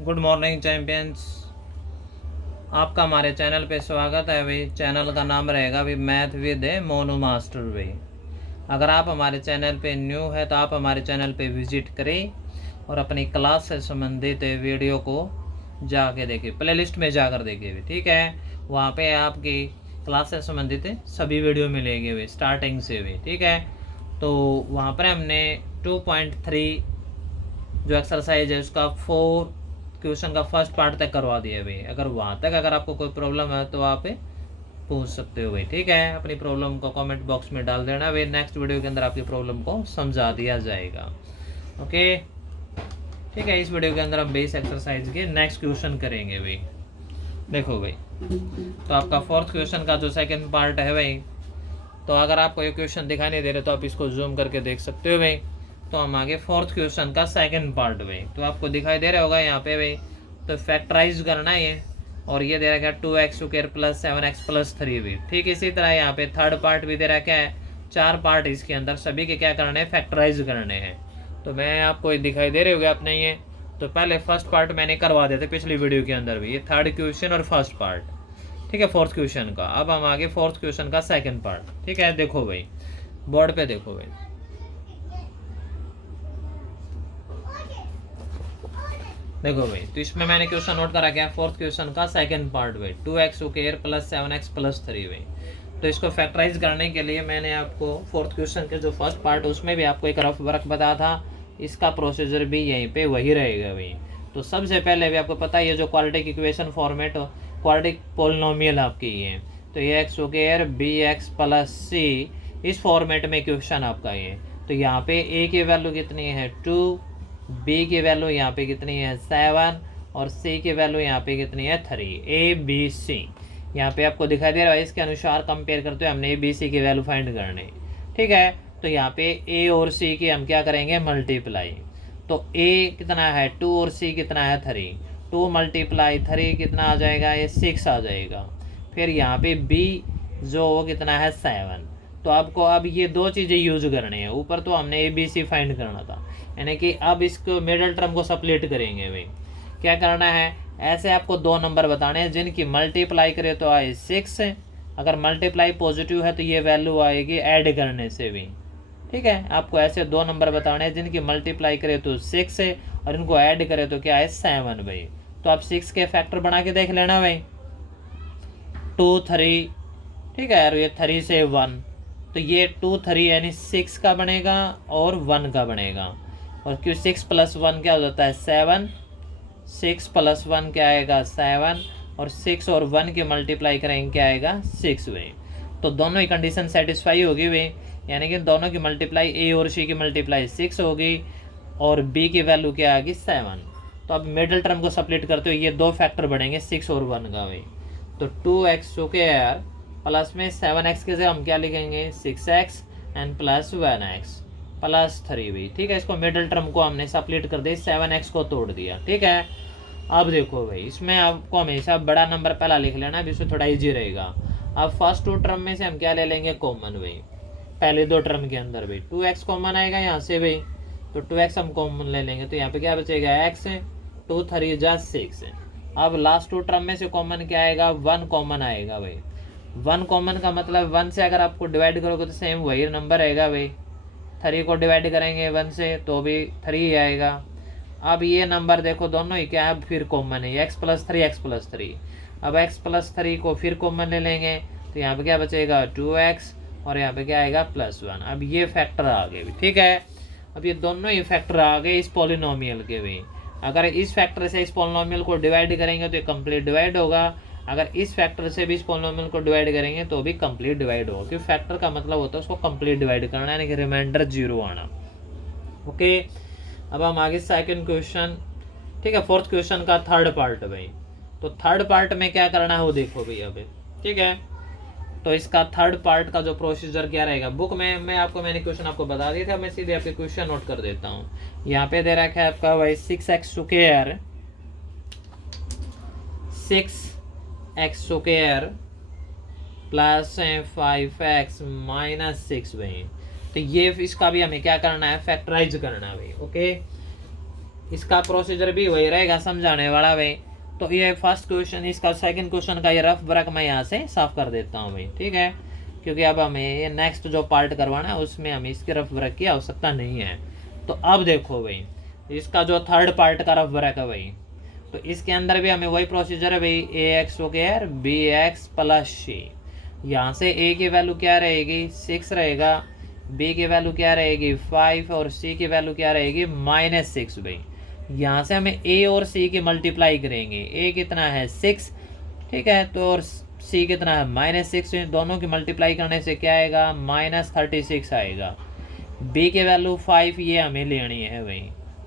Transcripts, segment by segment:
Good morning champions. आपका हमारे channel पे स्वागत है भाई। चैनल का नाम रहेगा भाई मैथ विद मोनू मास्टर भाई। अगर आप हमारे चैनल पे न्यू है तो आप हमारे चैनल पे विजिट करें और अपनी क्लास से संबंधित वीडियो को जाके देखिए, प्लेलिस्ट में जाकर देखिए भाई, ठीक है। वहाँ पे आपकी क्लास से संबंधित सभी वीडियो मिलेंगे भाई, स्टार्टिंग से भी, ठीक है। तो वहाँ पर हमने 2.3 जो एक्सरसाइज है उसका 4 क्वेश्चन का फर्स्ट पार्ट तक करवा दिया भाई। अगर वहाँ तक अगर आपको कोई प्रॉब्लम है तो आप पूछ सकते हो भाई, ठीक है। अपनी प्रॉब्लम को कमेंट बॉक्स में डाल देना भाई, नेक्स्ट वीडियो के अंदर आपकी प्रॉब्लम को समझा दिया जाएगा। ओके, ठीक है। इस वीडियो के अंदर हम बेस एक्सरसाइज के नेक्स्ट क्वेश्चन करेंगे भाई। देखो भाई, तो आपका फोर्थ क्वेश्चन का जो सेकंड पार्ट है भाई, तो अगर आपको ये क्वेश्चन दिखाई नहीं दे रहे तो आप इसको जूम करके देख सकते हो भाई। तो हम आगे फोर्थ क्वेश्चन का सेकंड पार्ट भाई, तो आपको दिखाई दे रहा होगा यहाँ पे भाई। तो फैक्टराइज करना है ये, और ये दे रखा है 2x² प्लस 7x प्लस 3 भी। ठीक इसी तरह यहाँ पे थर्ड पार्ट भी दे रखा है, 4 पार्ट इसके अंदर, सभी के क्या करने हैं, फैक्टराइज करने हैं। तो मैं आपको दिखाई दे रहे होगा अपने ये। तो पहले फर्स्ट पार्ट मैंने करवा दिया था पिछली वीडियो के अंदर भी, ये थर्ड क्वेश्चन और फर्स्ट पार्ट, ठीक है, फोर्थ क्वेश्चन का। अब हम आगे फोर्थ क्वेश्चन का सेकंड पार्ट, ठीक है। देखो भाई, बोर्ड पे देखो भाई, देखो भाई। तो इसमें मैंने क्वेश्चन नोट करा क्या, फोर्थ क्वेश्चन का सेकंड पार्ट भाई, 2x² प्लस 7x प्लस 3 भाई। तो इसको फैक्टराइज करने के लिए मैंने आपको फोर्थ क्वेश्चन के जो फर्स्ट पार्ट उसमें भी आपको एक रफ वर्क बताया था, इसका प्रोसीजर भी यहीं पे वही रहेगा भाई। तो सबसे पहले भी आपको पता है ये जो quadratic equation format, quadratic polynomial आपकी है, तो ये x² bx प्लस c, इस फॉर्मेट में क्वेश्चन आपका ये। तो यहाँ पे a की वैल्यू कितनी है 2, b की वैल्यू यहाँ पे कितनी है 7, और c की वैल्यू यहाँ पे कितनी है 3, a b c यहाँ पे आपको दिखाई दे रहा है। इसके अनुसार कंपेयर करते हुए हमने a b c की वैल्यू फाइंड करनी, ठीक है। तो यहाँ पे a और c की हम क्या करेंगे, मल्टीप्लाई। तो a कितना है 2 और c कितना है 3, 2 मल्टीप्लाई 3 कितना आ जाएगा, ये 6 आ जाएगा। फिर यहाँ पे b जो वो कितना है 7। तो आपको अब ये दो चीज़ें यूज करनी है। ऊपर तो हमने ए बी सी फाइंड करना था, यानी कि अब इसको मिडल टर्म को सप्लिट करेंगे भाई। क्या करना है, ऐसे आपको दो नंबर बताने हैं जिनकी मल्टीप्लाई करे तो आए 6, अगर मल्टीप्लाई पॉजिटिव है तो ये वैल्यू आएगी ऐड करने से भी, ठीक है। आपको ऐसे दो नंबर बताने हैं जिनकी मल्टीप्लाई करे तो 6 है और इनको ऐड करे तो क्या है 7 भाई। तो आप 6 के फैक्टर बना के देख लेना भाई, 2 3, ठीक है। और ये 3 से 1, तो ये 2 3 यानी 6 का बनेगा और 1 का बनेगा। और क्यों 6 प्लस 1 क्या हो जाता है 7, 6 प्लस 1 क्या आएगा 7, और 6 और 1 की मल्टीप्लाई करेंगे क्या आएगा 6 भाई। तो दोनों ही कंडीशन सेटिस्फाई होगी भाई, यानी कि दोनों की मल्टीप्लाई ए और सी की मल्टीप्लाई 6 होगी और बी की वैल्यू क्या आएगी 7। तो अब मिडिल टर्म को सप्लिट करते हुए ये दो फैक्टर बढ़ेंगे 6 और 1 का भाई। तो 2x² प्लस में 7x के जगह हम क्या लिखेंगे 6x and plus 1x plus 3 भी, ठीक है। इसको मिडिल टर्म को हमने सप्लिट कर दिया, 7x को तोड़ दिया, ठीक है। अब देखो भाई, इसमें आपको हमेशा बड़ा नंबर पहला लिख लेना, अब इसमें थोड़ा इजी रहेगा। अब फर्स्ट 2 टर्म में से हम क्या ले लेंगे कॉमन भाई, पहले 2 टर्म के अंदर भाई 2x कॉमन आएगा यहाँ से भाई। तो 2x हम कॉमन ले लेंगे, तो यहाँ पे क्या बचेगा x, 2 3 जा 6। अब लास्ट 2 टर्म में से कॉमन क्या आएगा 1 कॉमन आएगा भाई। 1 कॉमन का मतलब 1 से अगर आपको डिवाइड करोगे तो सेम वही नंबर आएगा भाई। 3 को डिवाइड करेंगे 1 से तो भी 3 ही आएगा। अब ये नंबर देखो दोनों ही क्या है फिर कॉमन है, x प्लस 3 x प्लस 3। अब x प्लस 3 को फिर कॉमन ले लेंगे तो यहाँ पे क्या बचेगा 2x, और यहाँ पे क्या आएगा +1। अब ये फैक्टर आ गए भी, ठीक है। अब ये दोनों ही फैक्टर आ गए इस पॉलिनोमियल के भी। अगर इस फैक्टर से इस पॉलिनोमियल को डिवाइड करेंगे तो ये कंप्लीट डिवाइड होगा, अगर इस फैक्टर से भी इस पॉलिनोमियल को डिवाइड करेंगे तो भी कंप्लीट डिवाइड होगा, क्योंकि फैक्टर का मतलब होता है उसको कंप्लीट डिवाइड करना, यानी कि रिमाइंडर 0 आना। ओके, अब हम आगे सेकंड क्वेश्चन, ठीक है, फोर्थ क्वेश्चन का थर्ड पार्ट भाई। तो थर्ड पार्ट में क्या करना है वो देखो भाई अभी, ठीक है। तो इसका थर्ड पार्ट का जो प्रोसीजर क्या रहेगा, बुक में मैंने क्वेश्चन आपको बता दिया था, मैं सीधे आपके क्वेश्चन नोट कर देता हूँ। यहाँ पे दे रखा है आपका भाई 6x² प्लस 5x माइनस 6 भाई। तो ये इसका भी हमें क्या करना है फैक्टराइज करना है भाई। ओके, इसका प्रोसीजर भी वही रहेगा समझाने वाला भाई। तो ये फर्स्ट क्वेश्चन, इसका सेकंड क्वेश्चन का ये रफ वर्क मैं यहाँ से साफ कर देता हूँ भाई, ठीक है, क्योंकि अब हमें ये नेक्स्ट जो पार्ट करवाना है उसमें हमें इसके रफ वर्क की आवश्यकता नहीं है। तो अब देखो भाई, इसका जो थर्ड पार्ट का रफ वर्क है भाई, तो इसके अंदर भी हमें वही प्रोसीजर है भाई, a x square b x plus c. यहाँ से ए की वैल्यू क्या रहेगी 6 रहेगा, बी की वैल्यू क्या रहेगी 5 और सी की वैल्यू क्या रहेगी -6 भाई। यहाँ से हमें ए और सी की मल्टीप्लाई करेंगे, ए कितना है 6, ठीक है, तो और सी कितना है -6, दोनों की मल्टीप्लाई करने से क्या आएगा -36 आएगा। बी की वैल्यू 5 ये हमें लेनी है भाई,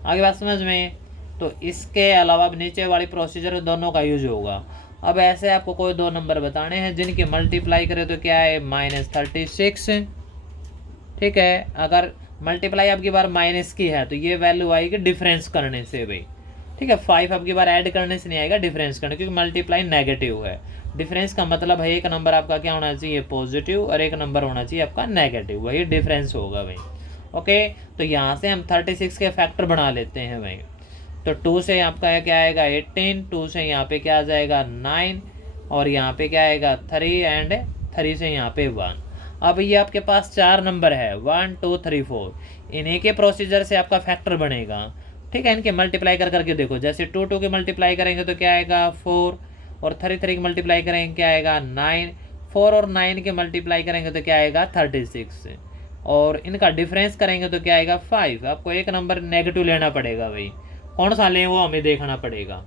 आगे बात समझ में। तो इसके अलावा अब नीचे वाली प्रोसीजर दोनों का यूज होगा। अब ऐसे आपको कोई दो नंबर बताने हैं जिनकी मल्टीप्लाई करें तो क्या है -36, ठीक है। अगर मल्टीप्लाई आपकी बार माइनस की है तो ये वैल्यू आएगी डिफरेंस करने से भाई, ठीक है। 5 आपकी बार ऐड करने से नहीं आएगा, डिफरेंस करने, क्योंकि मल्टीप्लाई नेगेटिव है। डिफरेंस का मतलब है एक नंबर आपका क्या होना चाहिए पॉजिटिव और एक नंबर होना चाहिए आपका नेगेटिव, वही डिफरेंस होगा भाई। ओके, तो यहाँ से हम 36 के फैक्टर बना लेते हैं भाई। तो 2 से आपका क्या आएगा 18, 2 से यहाँ पे क्या आ जाएगा 9 और यहाँ पे क्या आएगा 3 एंड 3 से यहाँ पे 1। अब ये आपके पास 4 नंबर है 1 2 3 4, इन्हीं के प्रोसीजर से आपका फैक्टर बनेगा, ठीक है। इनके मल्टीप्लाई कर करके देखो, जैसे 2 2 की मल्टीप्लाई करेंगे तो क्या आएगा 4 और 3 3 की मल्टीप्लाई करेंगे क्या आएगा 9, 4 और 9 के मल्टीप्लाई करेंगे तो क्या आएगा 36 और इनका डिफरेंस करेंगे तो क्या आएगा 5। आपको एक नंबर नेगेटिव लेना पड़ेगा भाई, कौन सा लें वो हमें देखना पड़ेगा।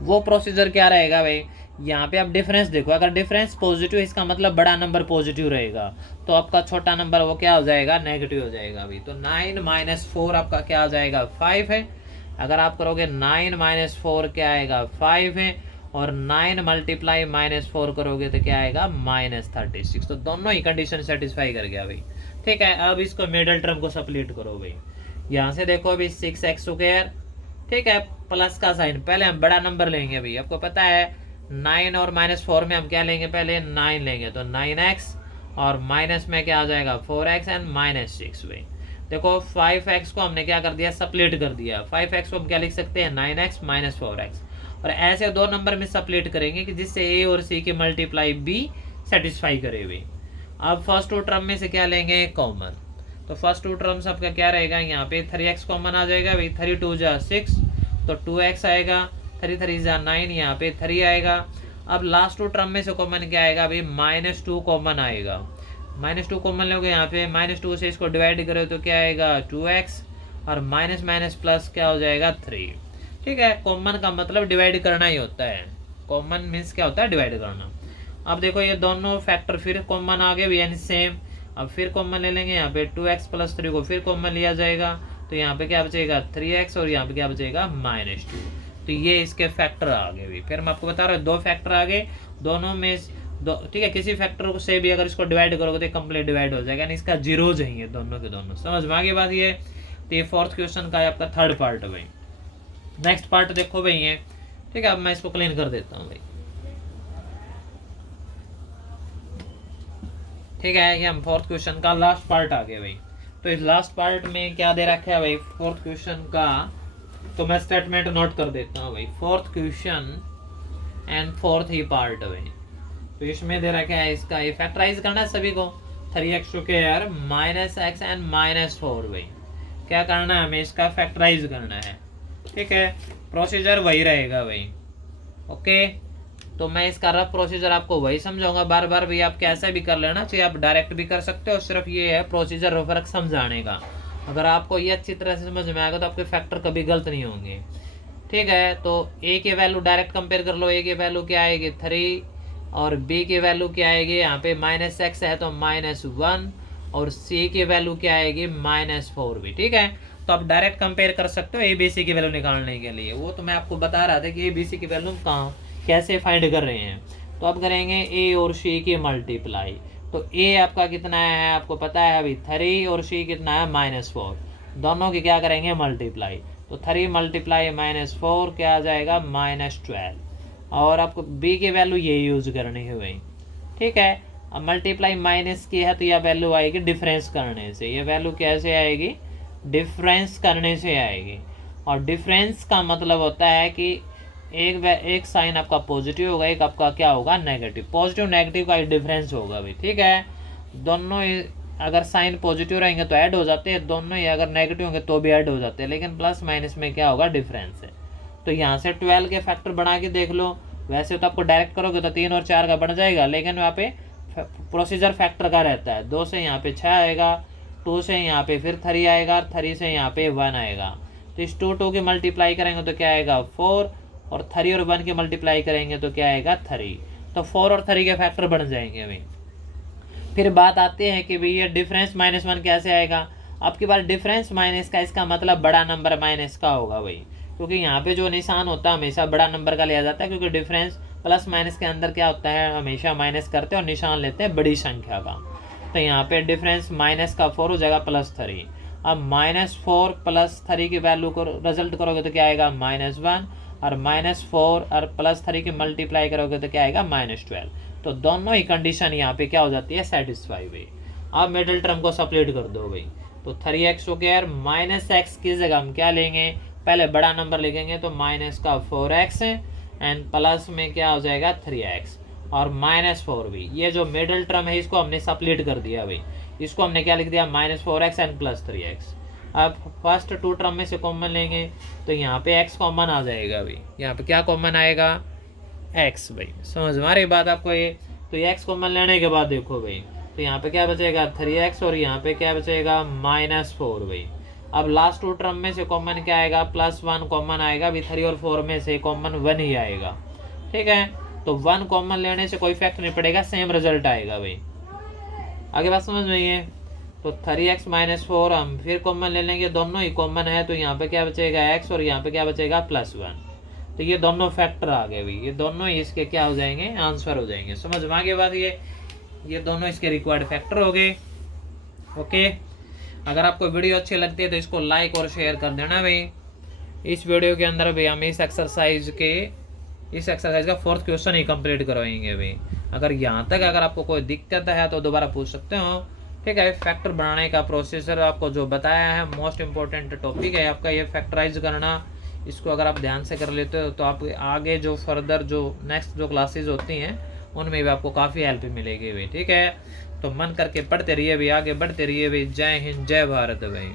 वो प्रोसीजर क्या रहेगा भाई, यहाँ पे आप डिफरेंस देखो, अगर डिफरेंस पॉजिटिव इसका मतलब बड़ा नंबर पॉजिटिव रहेगा, तो आपका छोटा नंबर वो क्या हो जाएगा नेगेटिव हो जाएगा भाई। तो 9 - 4 आपका क्या आ जाएगा 5 है। अगर आप करोगे 9 - 4 क्या आएगा 5 है, और 9 मल्टीप्लाई -4 करोगे तो क्या आएगा -36। तो दोनों ही कंडीशन सेटिस्फाई कर गया भाई, ठीक है। अब इसको मिडिल टर्म को सप्लीट करो भाई। यहाँ से देखो अभी 6x², ठीक है, प्लस का साइन, पहले हम बड़ा नंबर लेंगे भाई। आपको पता है 9 और -4 में हम क्या लेंगे, पहले 9 लेंगे, तो 9x और माइनस में क्या आ जाएगा 4x एंड -6 भाई। देखो 5x को हमने क्या कर दिया सप्लीट कर दिया, 5x को हम क्या लिख सकते हैं 9x - 4x, और ऐसे दो नंबर में सप्लीट करेंगे कि जिससे a और c की मल्टीप्लाई b सेटिस्फाई करे भाई। अब फर्स्ट टू टर्म में से क्या लेंगे कॉमन, तो फर्स्ट टू टर्म्स आपका क्या रहेगा, यहाँ पे 3x कॉमन आ जाएगा भाई, 3 2 जा 6 तो 2x आएगा, 3 3 जा 9 यहाँ पे 3 आएगा। अब लास्ट टू टर्म में से कॉमन क्या आएगा भाई -2 कॉमन आएगा, -2 कॉमन लोगे यहाँ पे, -2 से इसको डिवाइड करो तो क्या आएगा 2x और माइनस माइनस प्लस क्या हो जाएगा 3, ठीक है। कॉमन का मतलब डिवाइड करना ही होता है, कॉमन मीन्स क्या होता है डिवाइड करना। अब देखो ये दोनों फैक्टर फिर कॉमन आ गए यानी सेम। अब फिर कॉमन ले लेंगे, यहाँ पे 2x + 3 को फिर कॉमन लिया जाएगा, तो यहाँ पे क्या बचेगा 3x और यहाँ पे क्या बचेगा -2। तो ये इसके फैक्टर आ गए भी। फिर मैं आपको बता रहा हूँ 2 फैक्टर आ गए, दोनों में दो, ठीक है। किसी फैक्टर से भी अगर इसको डिवाइड करोगे तो कंप्लीट डिवाइड हो जाएगा, यानी इसका जीरो चाहिए दोनों के दोनों। समझ में आ गई बात ये। तो ये फोर्थ क्वेश्चन का है आपका थर्ड पार्ट भाई। नेक्स्ट पार्ट देखो भाई ये, ठीक है। अब मैं इसको क्लीन कर देता हूँ भाई, ठीक है। ये हम फोर्थ क्वेश्चन का लास्ट पार्ट आ गए भाई। तो इस लास्ट पार्ट में क्या दे रखा है भाई फोर्थ क्वेश्चन का, तो मैं स्टेटमेंट नोट कर देता हूँ भाई। Fourth question and fourth he part भाई, तो इसमें दे रखा है इसका ये फैक्टराइज करना है सभी को, 3x² -x एंड -4 भाई। क्या करना है हमें इसका फैक्टराइज करना है, ठीक है। प्रोसीजर वही रहेगा भाई, ओके। तो मैं इसका रफ प्रोसीजर आपको वही समझाऊंगा बार बार भाई, आप कैसे भी कर लेना चाहिए, आप डायरेक्ट भी कर सकते हो। सिर्फ ये है प्रोसीजर वर्क समझाने का। अगर आपको ये अच्छी तरह से समझ में आएगा तो आपके फैक्टर कभी गलत नहीं होंगे, ठीक है। तो a की वैल्यू डायरेक्ट कंपेयर कर लो, a की वैल्यू क्या आएगी 3 और b की वैल्यू क्या आएगी, यहाँ पे -x है तो -1 और c की वैल्यू क्या आएगी -4 भी, ठीक है। तो आप डायरेक्ट कंपेयर कर सकते हो a b c की वैल्यू निकालने के लिए। वो तो मैं आपको बता रहा था कि a b c की वैल्यू कहाँ कैसे फाइंड कर रहे हैं। तो अब करेंगे a और c की मल्टीप्लाई। तो a आपका कितना है आपको पता है अभी 3 और c कितना है -4, दोनों की क्या करेंगे मल्टीप्लाई। तो 3 मल्टीप्लाई -4 क्या आ जाएगा -12, और आपको b की वैल्यू ये यूज करनी है भाई, ठीक है। अब मल्टीप्लाई माइनस की है तो यह वैल्यू आएगी डिफरेंस करने से। ये वैल्यू कैसे आएगी डिफरेंस करने से आएगी। और डिफरेंस का मतलब होता है कि एक साइन आपका पॉजिटिव होगा, एक आपका क्या होगा नेगेटिव। पॉजिटिव नेगेटिव का डिफरेंस होगा भाई, ठीक है। दोनों ही अगर साइन पॉजिटिव रहेंगे तो ऐड हो जाते हैं, दोनों ही अगर नेगेटिव होंगे तो भी ऐड हो जाते हैं, लेकिन प्लस माइनस में क्या होगा डिफरेंस है। तो यहाँ से 12 के फैक्टर बना के देख लो। वैसे तो आपको डायरेक्ट करोगे तो 3 और 4 का बन जाएगा, लेकिन वहाँ पे प्रोसीजर फैक्टर का रहता है। 2 से यहाँ पे 6 आएगा, 2 से यहाँ पे फिर 3 आएगा, 3 से यहाँ पे 1 आएगा। तो इस 2 की मल्टीप्लाई करेंगे तो क्या आएगा 4, और 3 और 1 की मल्टीप्लाई करेंगे तो क्या आएगा 3। तो 4 और 3 के फैक्टर बन जाएंगे भाई। फिर बात आती है कि भैया डिफरेंस -1 कैसे आएगा। आपके पास डिफरेंस माइनस का, इसका मतलब बड़ा नंबर माइनस का होगा भाई, क्योंकि यहाँ पे जो निशान होता है हमेशा बड़ा नंबर का लिया जाता है, क्योंकि डिफरेंस प्लस माइनस के अंदर क्या होता है हमेशा माइनस करते हैं और निशान लेते हैं बड़ी संख्या का। तो यहाँ पे डिफरेंस माइनस का 4 हो जाएगा +3। अब -4 + 3 की वैल्यू को रिजल्ट करोगे तो क्या आएगा -1, और -4 और +3 की मल्टीप्लाई करोगे तो क्या आएगा -12। तो दोनों ही कंडीशन यहाँ पे क्या हो जाती है सेटिस्फाई भाई। अब मिडिल टर्म को सप्लीट कर दो भाई। तो 3x हो गया, -x की जगह हम क्या लेंगे, पहले बड़ा नंबर लिखेंगे तो -4x एंड प्लस में क्या हो जाएगा 3x और -4 भी। ये जो मिडिल टर्म है इसको हमने सप्लीट कर दिया भाई, इसको हमने क्या लिख दिया -4x एंड +3x। अब फर्स्ट 2 टर्म में से कॉमन लेंगे तो यहाँ पे x कॉमन आ जाएगा भाई। यहाँ पे क्या कॉमन आएगा x भाई, समझ में आ रही बात आपको ये। तो ये x कॉमन लेने के बाद देखो भाई, तो यहाँ पे क्या बचेगा 3x और यहाँ पे क्या बचेगा -4 भाई। अब लास्ट 2 टर्म में से कॉमन क्या आएगा +1 कॉमन आएगा अभी। 3 और 4 में से कॉमन 1 ही आएगा, ठीक है। तो 1 कॉमन लेने से कोई इफेक्ट नहीं पड़ेगा, सेम रिजल्ट आएगा भाई। आगे बात समझ में आई है। तो 3x -4 हम फिर कॉमन ले लेंगे, दोनों ही कॉमन है तो यहाँ पे क्या बचेगा x और यहाँ पे क्या बचेगा +1। तो ये दोनों फैक्टर आ गए भाई, ये दोनों ही इसके क्या हो जाएंगे आंसर हो जाएंगे। समझ में आ गई बात। ये दोनों इसके रिक्वायर्ड फैक्टर हो गए। ओके, अगर आपको वीडियो अच्छी लगती है तो इसको लाइक और शेयर कर देना भाई। इस वीडियो के अंदर भाई हम इस एक्सरसाइज का 4th क्वेश्चन ही कंप्लीट करवाएंगे भाई। अगर यहाँ तक अगर आपको कोई दिक्कत है तो दोबारा पूछ सकते हो, ठीक है। फैक्टर बनाने का प्रोसेसर आपको जो बताया है मोस्ट इम्पोर्टेंट टॉपिक है आपका ये फैक्टराइज करना। इसको अगर आप ध्यान से कर लेते हो तो आप आगे जो फर्दर जो नेक्स्ट जो क्लासेस होती हैं उनमें भी आपको काफ़ी हेल्प मिलेगी भाई, ठीक है। तो मन करके पढ़ते रहिए भाई, आगे बढ़ते रहिए भाई। जय हिंद, जय भारत भाई।